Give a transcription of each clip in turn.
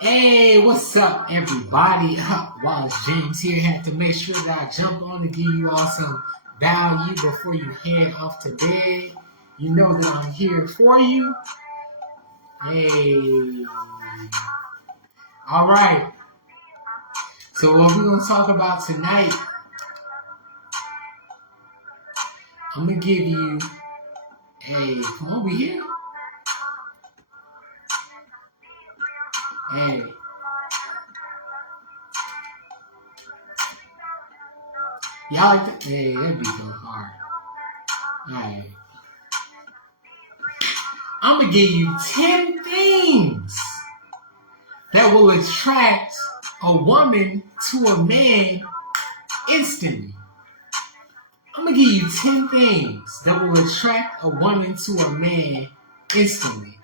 Hey, what's up, everybody? Wallace James here. Had to make sure that I jump on to give you all some value before you head off to bed. You know that I'm here for you. Hey. All right. So what we're going to talk about tonight, I'm going to give you come over here. Hey. Y'all like that? Hey, that beat go hard. Alright. I'm going to give you 10 things that will attract a woman to a man instantly. I'm going to give you 10 things that will attract a woman to a man instantly.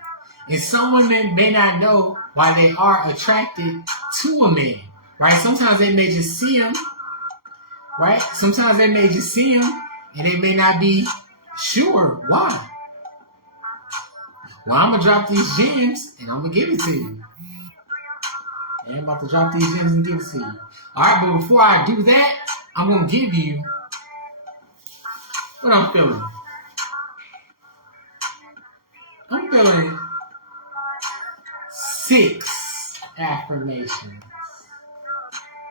And some women may not know why they are attracted to a man, right? Sometimes they may just see him, right? Sometimes they may just see him and they may not be sure why. Well, I'm going to drop these gems and I'm going to give it to you. And I'm about to drop these gems and give it to you. All right, but before I do that, I'm going to give you what I'm feeling. I'm feeling 6 affirmations.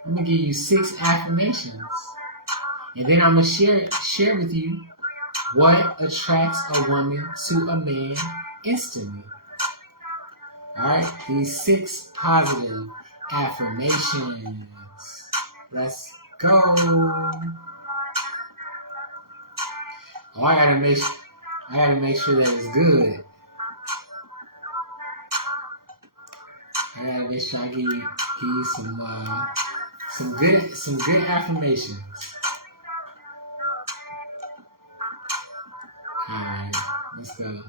I'm going to give you 6 affirmations. And then I'm going to share with you what attracts a woman to a man instantly. Alright, these 6 positive affirmations. Let's go. Oh, I gotta make sure that it's good. I gotta make sure I give you some good affirmations. Alright, let's go.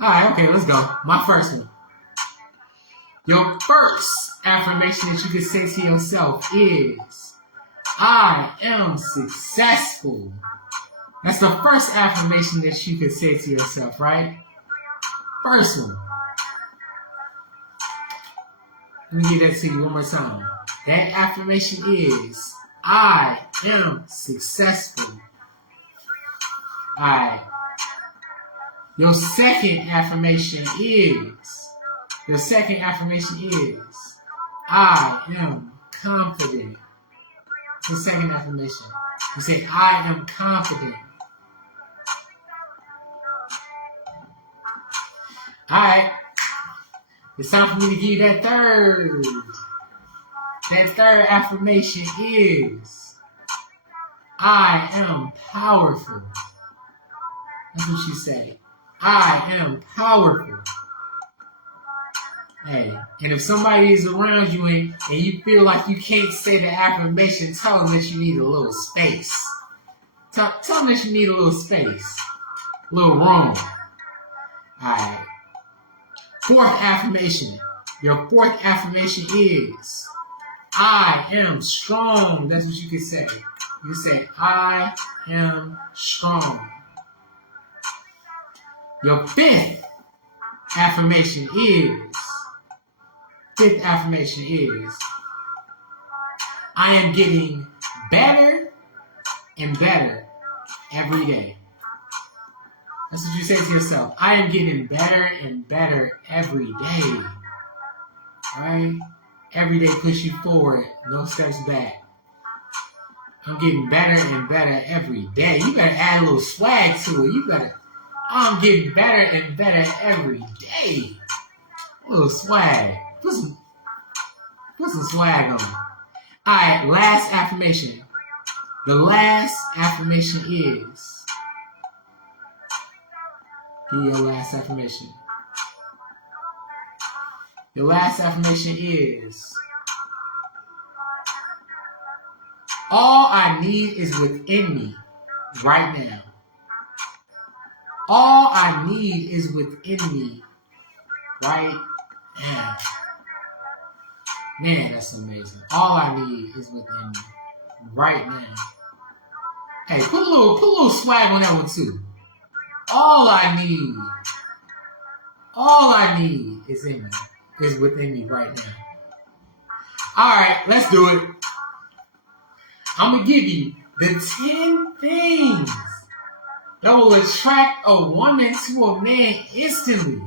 Alright, okay, let's go. My first one. Your first affirmation that you can say to yourself is, I am successful. That's the first affirmation that you can say to yourself, right? First one. Let me give that to you one more time. That affirmation is, I am successful. Alright. Your second affirmation is, I am confident. The second affirmation. You say, I am confident. Alright. It's time for me to give you that third. That third affirmation is, I am powerful. That's what you say. I am powerful. Hey, and if somebody is around you and you feel like you can't say the affirmation, tell them that you need a little space. Tell them that you need a little space. A little room. Alright. Fourth affirmation. Your fourth affirmation is, I am strong. That's what you can say. You can say, I am strong. Your fifth affirmation is, I am getting better and better every day. That's what you say to yourself. I am getting better and better every day. Right? Every day push you forward, no steps back. I'm getting better and better every day. You better add a little swag to it. I'm getting better and better every day. A little swag. Put some swag on it. Alright, last affirmation. The last affirmation is, give you your last affirmation. The last affirmation is, all I need is within me right now. All I need is within me right now. Man, that's amazing. All I need is within me right now. Hey, put a little swag on that one too. All I need is in me, is within me right now. All right, let's do it. I'm gonna give you the 10 things that will attract a woman to a man instantly.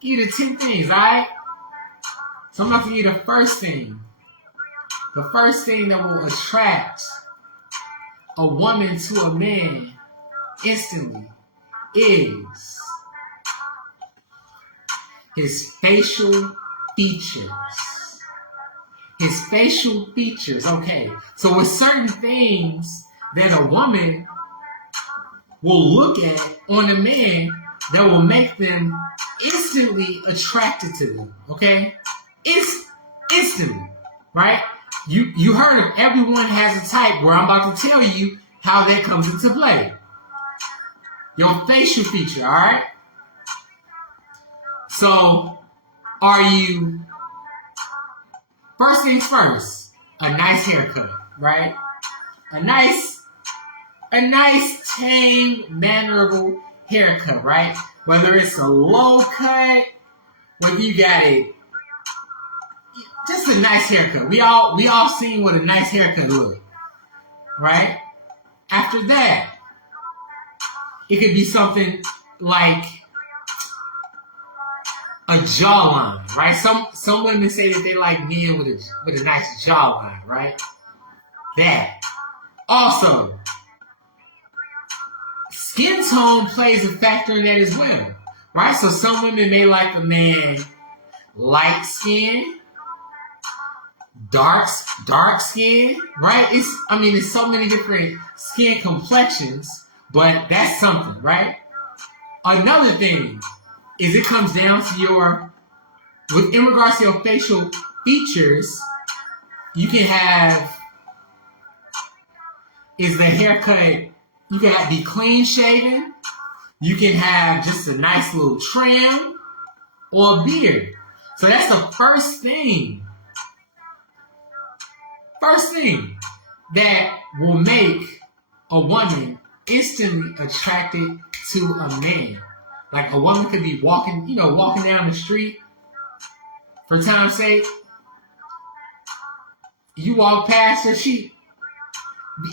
Give you the 10 things, all right? So I'm gonna give you the first thing. The first thing that will attract a woman to a man instantly is his facial features. His facial features, okay. So with certain things that a woman will look at on a man that will make them instantly attracted to them, okay? It's instantly, right? You heard of everyone has a type, where I'm about to tell you how that comes into play. Your facial feature, all right? So, are you, first things first, a nice haircut, right? A nice, tame, mannerable haircut, right? Whether it's a low cut, whether you got it, just a nice haircut. We all seen what a nice haircut look, right? After that, it could be something like a jawline, right? Some women say that they like men with a nice jawline, right? That. Also, skin tone plays a factor in that as well, right? So some women may like a man light skin, dark skin, right? It's so many different skin complexions, but that's something, right? Another thing is it comes down to in regards to your facial features, you can have, is the haircut, you can be clean shaven, you can have just a nice little trim, or a beard. So that's the first thing that will make a woman instantly attracted to a man. Like a woman could be walking down the street, for time's sake, you walk past her,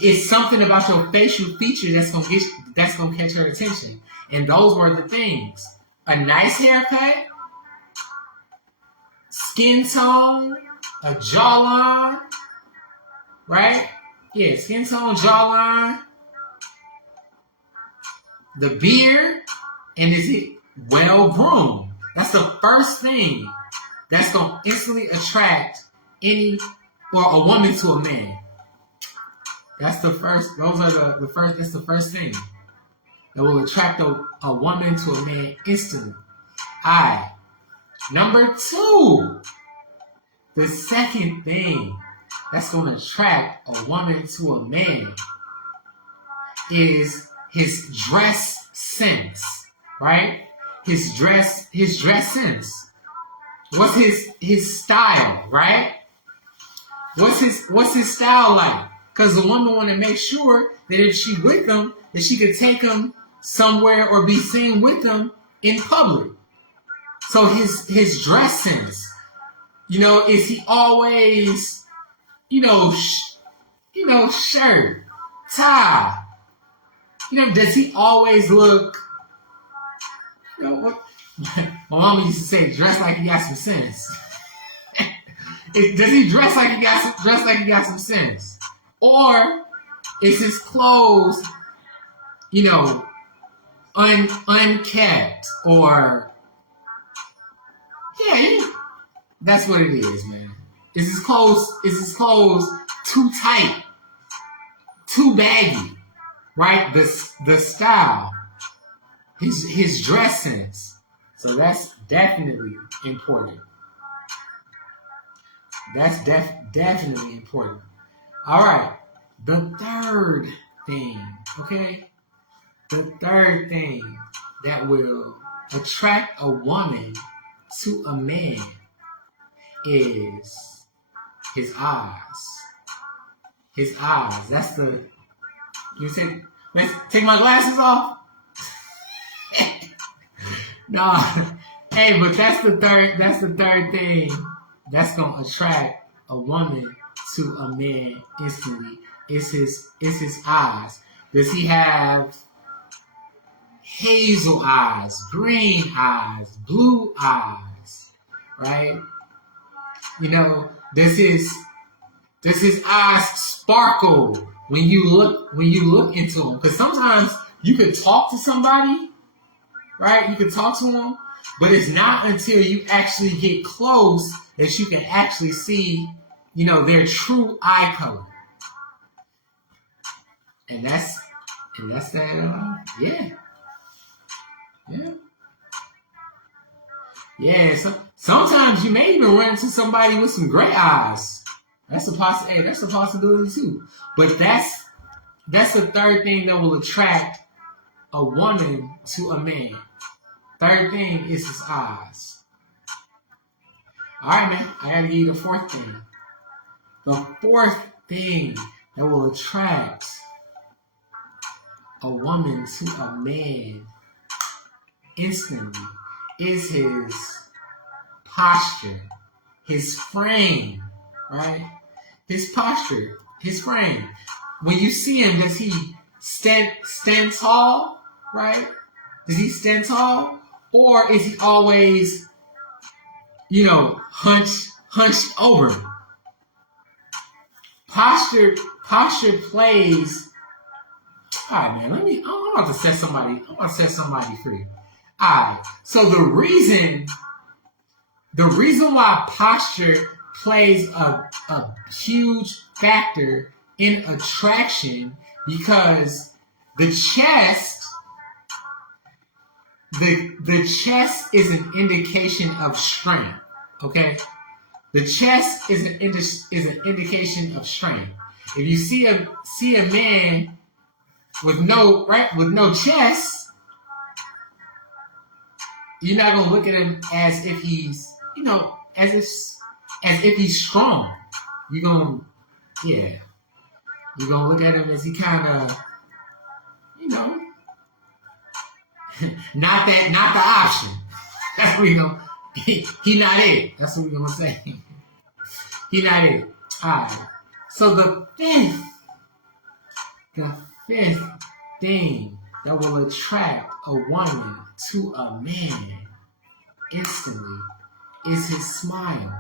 it's something about your facial feature that's gonna catch her attention. And those were the things: a nice haircut, skin tone, a jawline, right? Yeah, skin tone, jawline, the beard, and is it well groomed? That's the first thing that's gonna instantly attract a woman to a man. That's the first. That's the first thing that will attract a woman to a man instantly. Alright. Number 2. The second thing that's going to attract a woman to a man is his dress sense, right? His dress sense. What's his style, right? What's his style like? Because the woman want to make sure that if she with him, that she could take him somewhere or be seen with him in public. So his dress sense, is he always, shirt, tie? Does he always look? What? My mama used to say, dress like he got some sense. Does he dress like he got some sense? Or is his clothes, unkept? Or that's what it is, man. Is his clothes too tight, too baggy, right? The style, his dress sense. So that's definitely important. That's definitely important. All right. The third thing, okay? The third thing that will attract a woman to a man is his eyes. His eyes. That's the You say, let's take my glasses off. No, hey, but that's the third thing that's gonna attract a woman to a man instantly. It's his eyes. Does he have hazel eyes, green eyes, blue eyes, right? You know, does his eyes sparkle when you look into them? Because sometimes you could talk to somebody, right? You could talk to them, but it's not until you actually get close that you can actually see, you know, their true eye color. And that's that. Yeah. So sometimes you may even run into somebody with some gray eyes. That's a possibility too. But that's the third thing that will attract a woman to a man. Third thing is his eyes. All right, man. I gotta give you the fourth thing. The fourth thing that will attract a woman to a man instantly is his posture, his frame, right? His posture, his frame. When you see him, does he stand tall, right? Does he stand tall? Or is he always, you know, hunched over? Posture plays. All right, man. I'm about to set somebody free. All right. So the reason why posture plays a huge factor in attraction, because the chest is an indication of strength. Okay, the chest is an indication of strength. If you see a man with no chest, you're not gonna look at him as if he's, you know, as if he's strong. You're gonna look at him as he kind of, you know, not the option. That's what he not it. That's what we're gonna say. He not it. Alright. So the fifth thing that will attract a woman to a man instantly is his smile.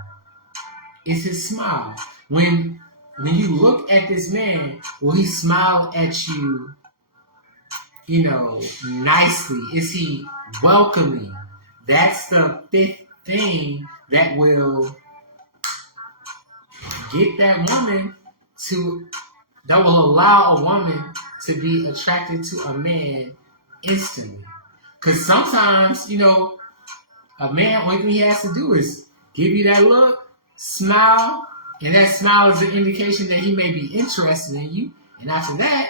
It's his smile. When you look at this man, will he smile at you, you know, nicely? Is he welcoming? That's the fifth thing that will will allow a woman to be attracted to a man instantly. Because sometimes, you know, a man, what he has to do is give you that look, smile, and that smile is an indication that he may be interested in you. And after that,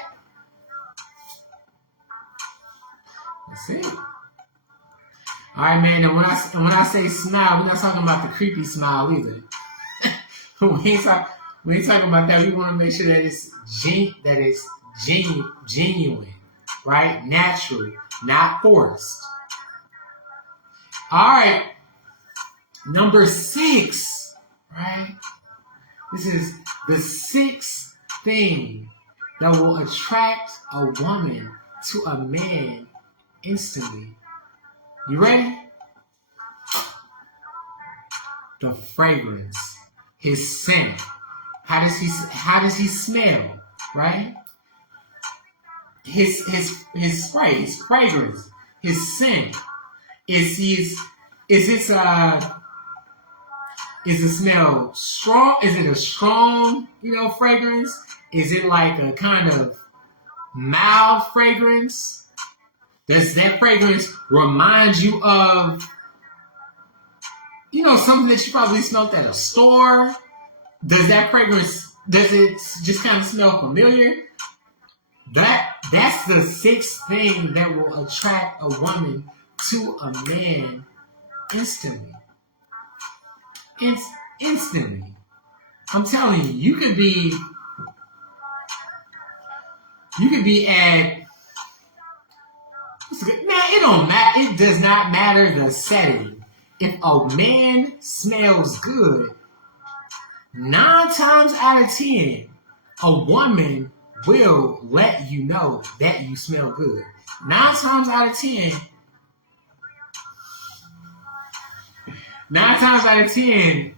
that's it. All right, man. And when I say smile, we're not talking about the creepy smile either. we ain't talking about that. We want to make sure that it's genuine, right? Natural, not forced. All right. Number 6, right? This is the 6th thing that will attract a woman to a man instantly. You ready? The fragrance, his scent. How does he smell? Right? His fragrance, his scent. Is the smell strong? Is it a strong, you know, fragrance? Is it like a kind of mild fragrance? Does that fragrance remind you of, you know, something that you probably smelled at a store? Does it just kind of smell familiar? That's the 6th thing that will attract a woman to a man instantly. Instantly. I'm telling you, you could be You could be at, it don't matter. It does not matter the setting. If a man smells good, 9 times out of 10, a woman will let you know that you smell good. 9 times out of 10, 9 times out of 10,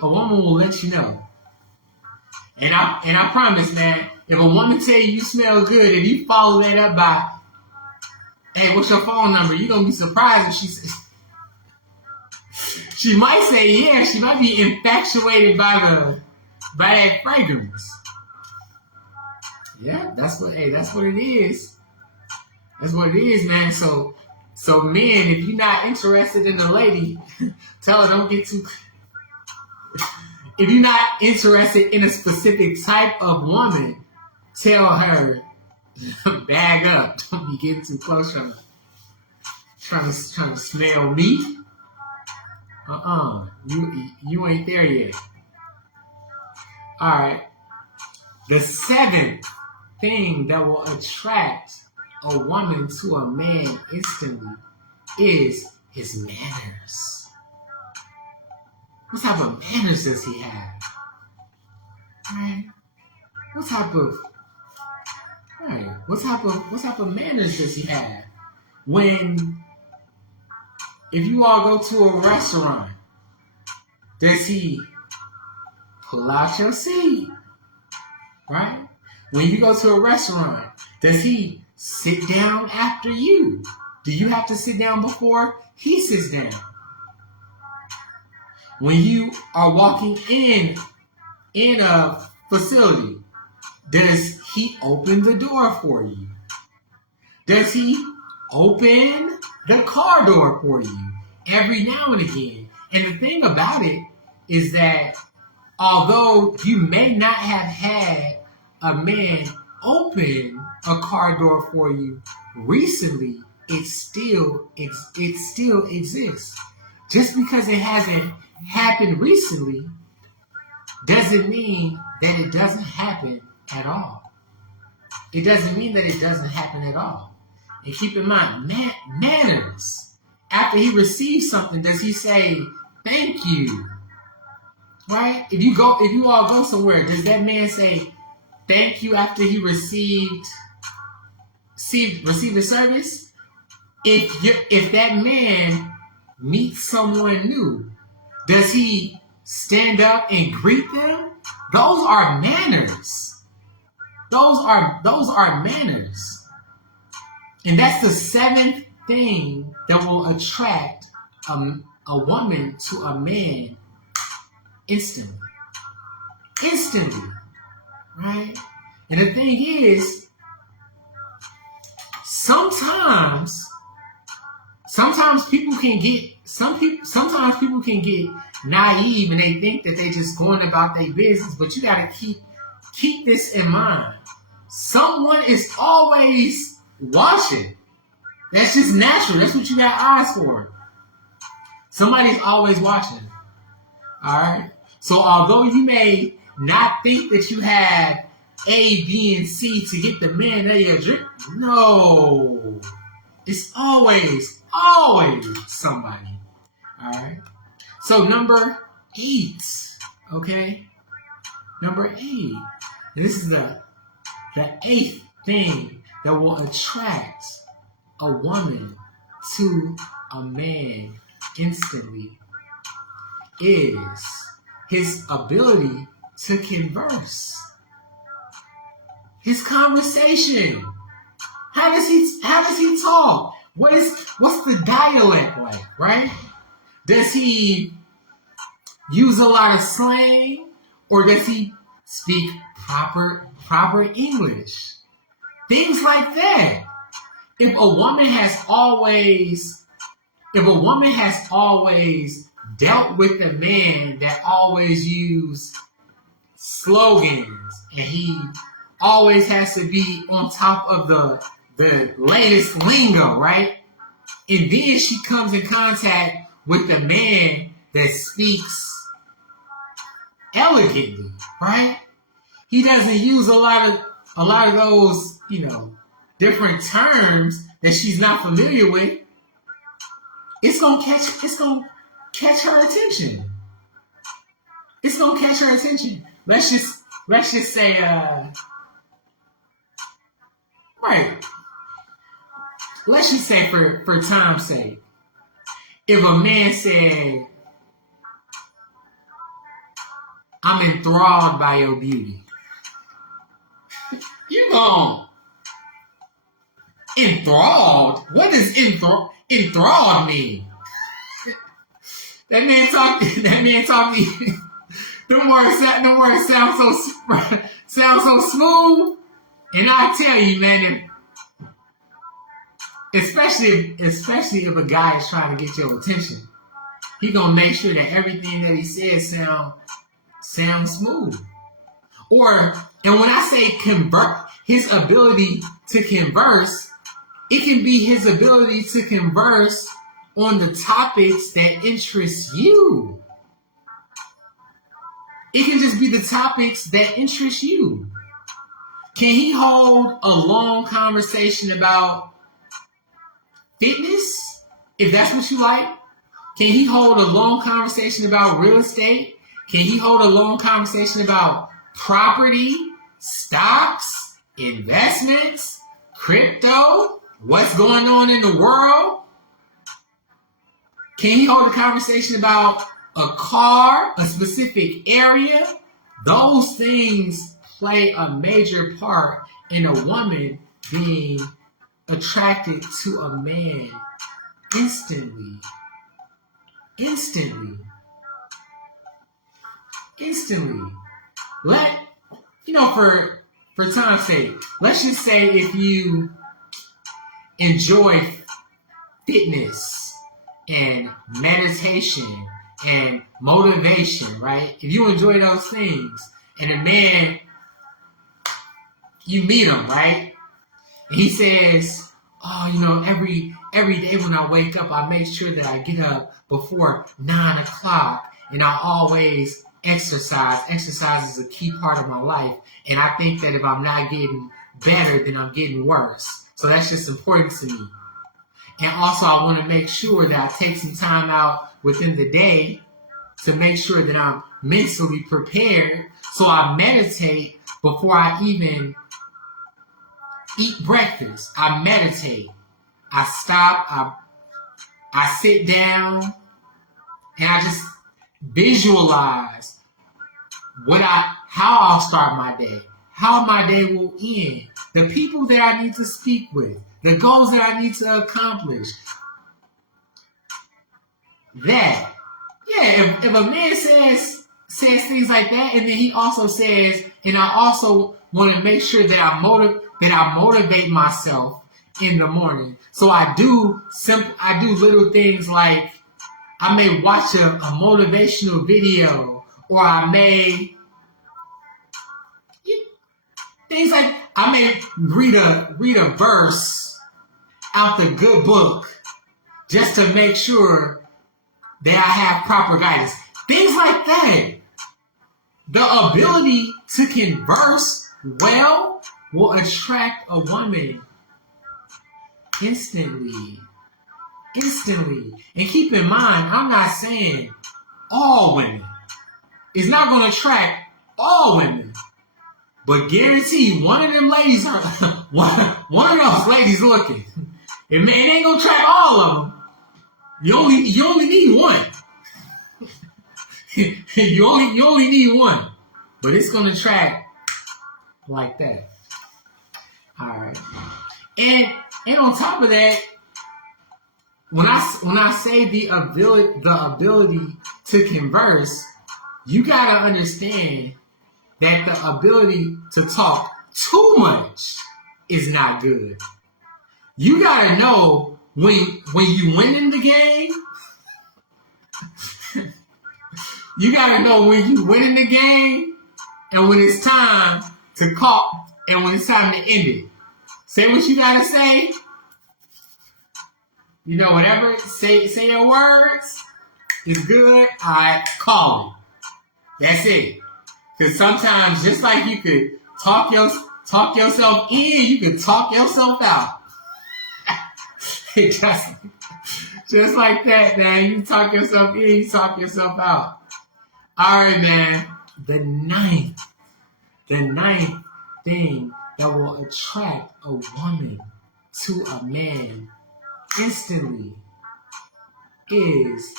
a woman will let you know. And I promise, man, if a woman tell you smell good, and you follow that up by, hey, what's your phone number? You're gonna be surprised if she says. She might say, yeah, she might be infatuated by that fragrance. Yeah, that's what it is. That's what it is, man. So men, if you're not interested in a lady, tell her don't get too. If you're not interested in a specific type of woman, tell her bag up. Don't be getting too close trying to smell me. You ain't there yet. All right. The 7th thing that will attract a woman to a man instantly is his manners. What type of manners does he have? Right? What type of manners does he have? If you all go to a restaurant, does he pull out your seat? Right? When you go to a restaurant, does he sit down after you? Do you have to sit down before he sits down? When you are walking in a facility, does he open the door for you? Does he open the car door for you every now and again? And the thing about it is that although you may not have had a man open a car door for you recently, it still exists. Just because it hasn't happened recently doesn't mean that it doesn't happen at all. It doesn't mean that it doesn't happen at all. And keep in mind, manners. After he receives something, does he say, thank you? Right? If you all go somewhere, does that man say, thank you after he received the service? If that man meets someone new, does he stand up and greet them? Those are manners. Those are manners. And that's the 7th thing that will attract a woman to a man instantly. Instantly. Right? And the thing is, sometimes people can get naive and they think that they're just going about their business, but you gotta keep this in mind. Someone is always watching. That's just natural. That's what you got eyes for. Somebody's always watching. Alright? So although you may not think that you have A, B, and C to get the man that you're drinking, no. It's always somebody. Alright? So number 8. Okay? Number 8. And this is the 8th thing that will attract a woman to a man instantly is his ability to converse. His conversation. How does he talk? What's the dialect like, right? Does he use a lot of slang, or does he speak proper English? Things like that. If a woman has always dealt with a man that always used slogans and he always has to be on top of the latest lingo, right? And then she comes in contact with a man that speaks elegantly, right? He doesn't use a lot of a lot of those, different terms that she's not familiar with, it's gonna catch her attention. It's gonna catch her attention. Let's just say, right. Let's just say for time's sake, if a man said, I'm enthralled by your beauty, you gon' enthralled? What does enthralled mean? That man talking. Them words sound so smooth. And I tell you, man, especially if a guy is trying to get your attention, he gonna make sure that everything that he says sounds smooth. And when I say his ability to converse, it can be his ability to converse on the topics that interest you. It can just be the topics that interest you. Can he hold a long conversation about fitness, if that's what you like? Can he hold a long conversation about real estate? Can he hold a long conversation about property, stocks, investments, crypto, what's going on in the world? Can he hold a conversation about a car, a specific area? Those things play a major part in a woman being attracted to a man instantly. For time's sake, let's just say if you enjoy fitness and meditation and motivation, right? If you enjoy those things, and a man, you meet him, right? And he says, oh, every day when I wake up, I make sure that I get up before 9 o'clock, and I always exercise. Exercise is a key part of my life, and I think that if I'm not getting better, then I'm getting worse. So that's just important to me. And also, I want to make sure that I take some time out within the day to make sure that I'm mentally prepared. So I meditate before I even eat breakfast. I meditate. I stop. I sit down, and I just visualize how I'll start my day, how my day will end, the people that I need to speak with, the goals that I need to accomplish. That, yeah, if a man says things like that, and then he also says, and I also want to make sure that I motivate myself in the morning. So I do little things like I may watch a motivational video, or I may things like I may read a verse out the good book just to make sure that I have proper guidance. Things like that. The ability to converse well will attract a woman instantly. And keep in mind, I'm not saying all women. It's not going to attract all women. But guarantee one of them ladies are one of those ladies looking. It ain't gonna attract all of them. You only need one. you only need one. But it's gonna attract like that. Alright. And on top of that, when I say the ability to converse, you gotta understand that the ability to talk too much is not good. You gotta know when you win in the game. You gotta know when you win in the game, and when it's time to call, and when it's time to end it. Say what you gotta say. Whatever. Say your words. It's good. Alright, call it. That's it. Because sometimes, just like you could talk talk yourself in, you can talk yourself out. just like that, man. You talk yourself in, you talk yourself out. All right, man. The ninth thing that will attract a woman to a man instantly is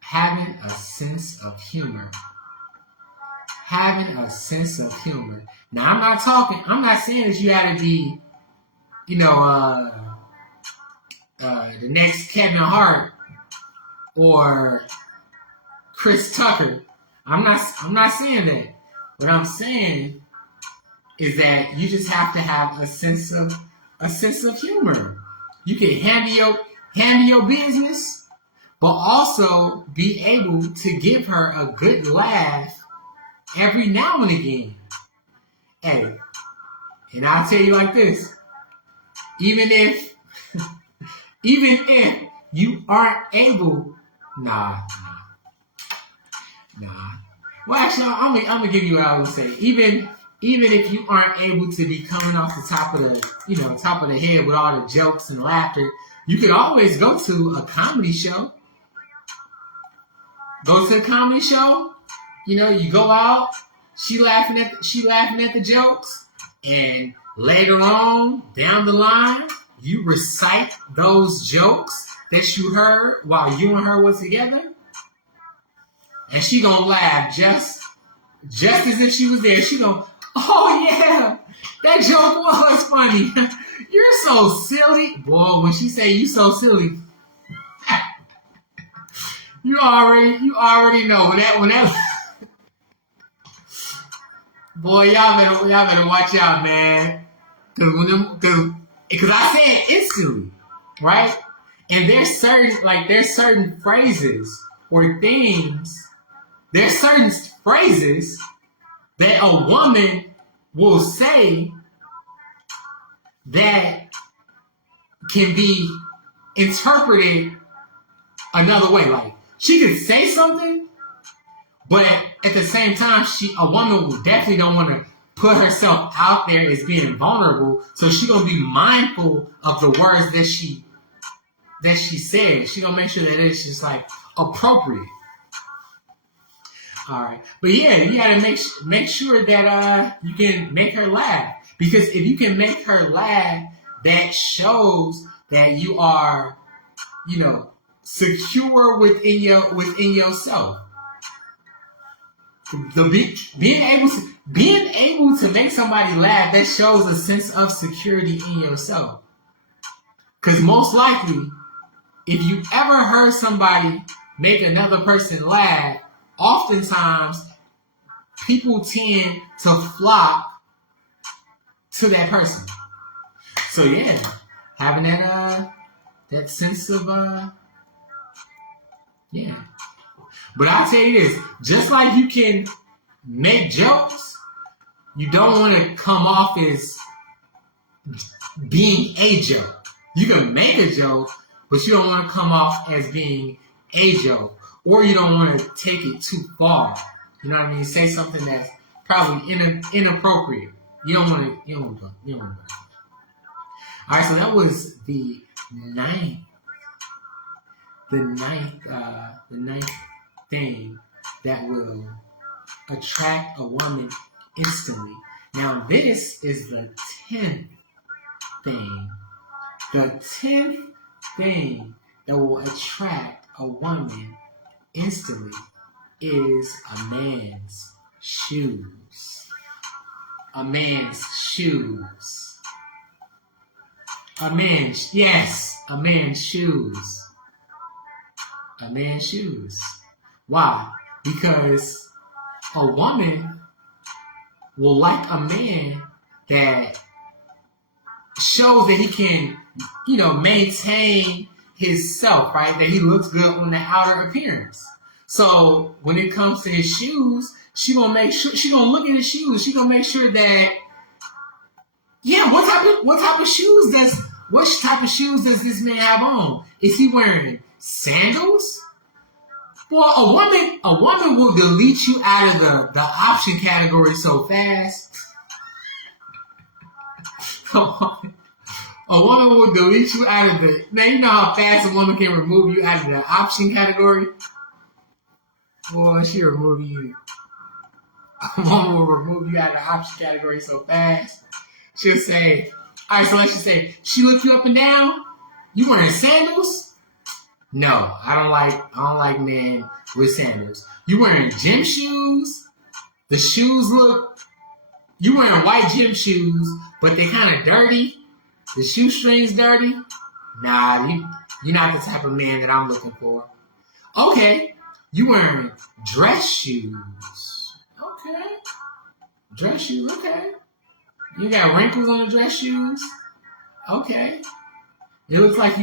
having a sense of humor. Having a sense of humor. Now, I'm not saying that you have to be, the next Kevin Hart or Chris Tucker. I'm not saying that. What I'm saying is that you just have to have a sense of humor. You can handle your business, but also be able to give her a good laugh every now and again. Hey, and I'll tell you like this: even if you aren't able, nah. Well, actually, I'm gonna give you what I would say. Even if you aren't able to be coming off the top of the head with all the jokes and laughter, you can always go to a comedy show. Go to a comedy show. You go out. She laughing at the jokes, and later on down the line, you recite those jokes that you heard while you and her were together. And she gonna laugh just as if she was there. She gonna, oh yeah, that joke was funny. You're so silly. Boy, when she say you so silly, you already know when that boy, y'all better watch out, man. Because I say it instantly, right? And there's certain phrases or things. There's certain phrases that a woman will say that can be interpreted another way. Like, she could say something, but at the same time, a woman will definitely don't want to put herself out there as being vulnerable. So she's gonna be mindful of the words that she says. She gonna make sure that it's just like appropriate. All right, but yeah, you gotta make sure that you can make her laugh, because if you can make her laugh, that shows that you are, secure within yourself. Being able to make somebody laugh, that shows a sense of security in yourself. Because most likely, if you ever heard somebody make another person laugh, oftentimes people tend to flock to that person. So yeah, having that sense of yeah. But I'll tell you this, just like you can make jokes, you don't want to come off as being a joke. You can make a joke, but you don't want to come off as being a joke. Or you don't want to take it too far. You know what I mean? Say something that's probably inappropriate. You don't want to. All right, so that was the ninth thing that will attract a woman instantly. Now, this is the 10th thing. The 10th thing that will attract a woman instantly is a man's shoes. A man's shoes. A man's shoes. A man's shoes. Why? Because a woman will like a man that shows that he can, maintain his self, right? That he looks good on the outer appearance. So when it comes to his shoes, she gonna make sure, she gonna look at his shoes. She gonna make sure that, what type of shoes does this man have on? Is he wearing sandals? Well, a woman will delete you out of the option category so fast. A woman will delete you out of the. Now you know how fast a woman can remove you out of the option category. Boy, she'll remove you. A woman will remove you out of the option category so fast. She'll say, all right, so let's just say, she looked you up and down. You wearing sandals? No, I don't like men with sandals. You wearing gym shoes? The shoes look. You wearing white gym shoes, but they kind of dirty. The shoestrings dirty. Nah, you're not the type of man that I'm looking for. Okay, you wearing dress shoes. Okay, dress shoes. Okay, you got wrinkles on the dress shoes. Okay. It looks like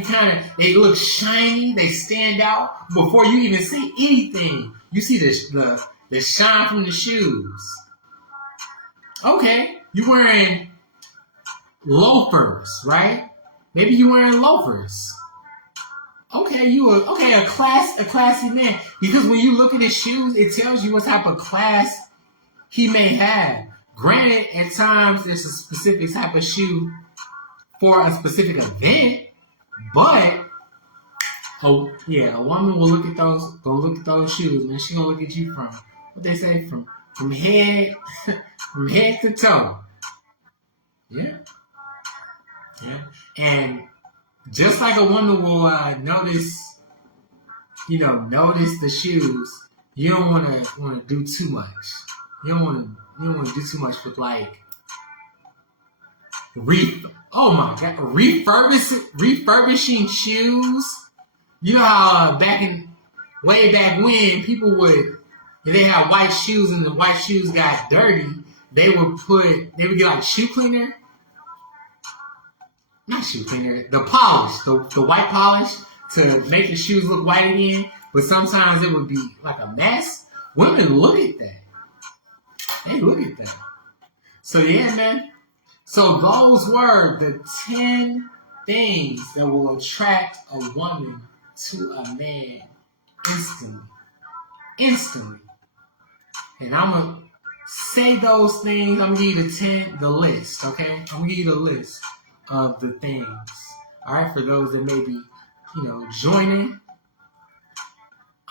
they look shiny, they stand out before you even see anything. You see the shine from the shoes. Okay, you wearing loafers, right? Maybe you wearing loafers. Okay, a classy man. Because when you look at his shoes, it tells you what type of class he may have. Granted, at times there's a specific type of shoe for a specific event. But a woman will look at those shoes, and she gonna look at you from what they say from head from head to toe. Yeah. And just like a woman will notice the shoes, you don't wanna do too much. You don't wanna do too much with like refurbishing shoes. You know how way back when people would, if they had white shoes and the white shoes got dirty, they would get like shoe cleaner. Not shoe cleaner, the polish, the white polish to make the shoes look white again. But sometimes it would be like a mess. Women look at that. They look at that. So yeah, man. So those were the 10 things that will attract a woman to a man instantly. And I'm going to say those things. I'm going to give you the list, okay? I'm going to give you the list of the things. All right, for those that may be, joining,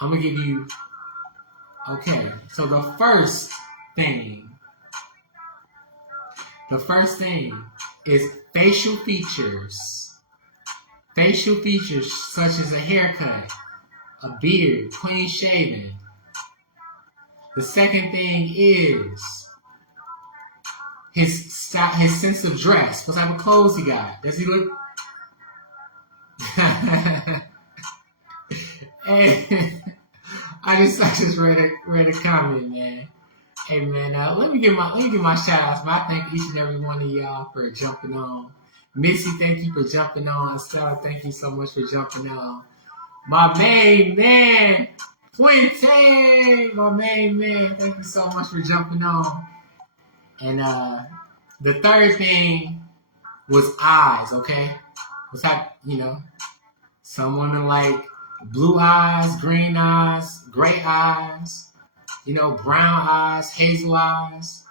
I'm going to give you, okay, so the first thing is facial features. Facial features such as a haircut, a beard, clean shaven. The second thing is his style, his sense of dress. What type of clothes he got? Does he look? Hey, I just read a comment, man. Hey man, let me give my shout outs. I thank each and every one of y'all for jumping on. Missy, thank you for jumping on. Estella, thank you so much for jumping on. My main man, Puente, my main man, thank you so much for jumping on. And the third thing was eyes, okay? Was that, someone like blue eyes, green eyes, gray eyes, brown eyes, hazel eyes.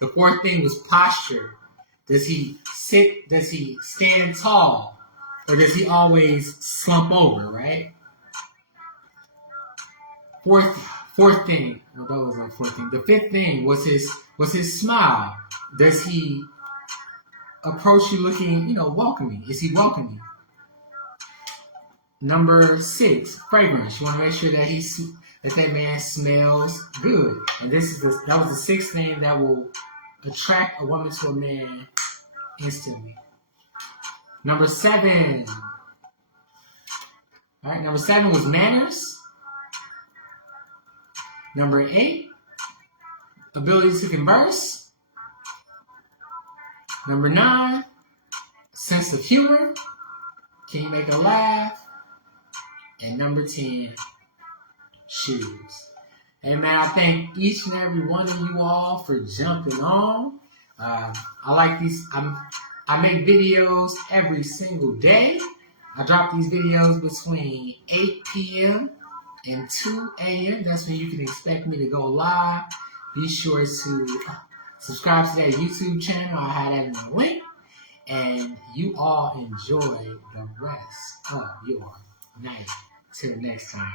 The fourth thing was posture. Does he sit? Does he stand tall? Or does he always slump over, right? Fourth thing. Well, that was the fourth thing. The fifth thing was his smile. Does he approach you looking, welcoming? Is he welcoming? Number 6, fragrance. You want to make sure that that man smells good. And that was the sixth thing that will attract a woman to a man instantly. Number 7. All right, number 7 was manners. Number 8, ability to converse. Number 9, sense of humor. Can you make her laugh? And number 10, shoes. And man, I thank each and every one of you all for jumping on. I like these. I make videos every single day. I drop these videos between 8 p.m. and 2 a.m. That's when you can expect me to go live. Be sure to subscribe to that YouTube channel. I have that in the link. And you all enjoy the rest of your night. Till next time.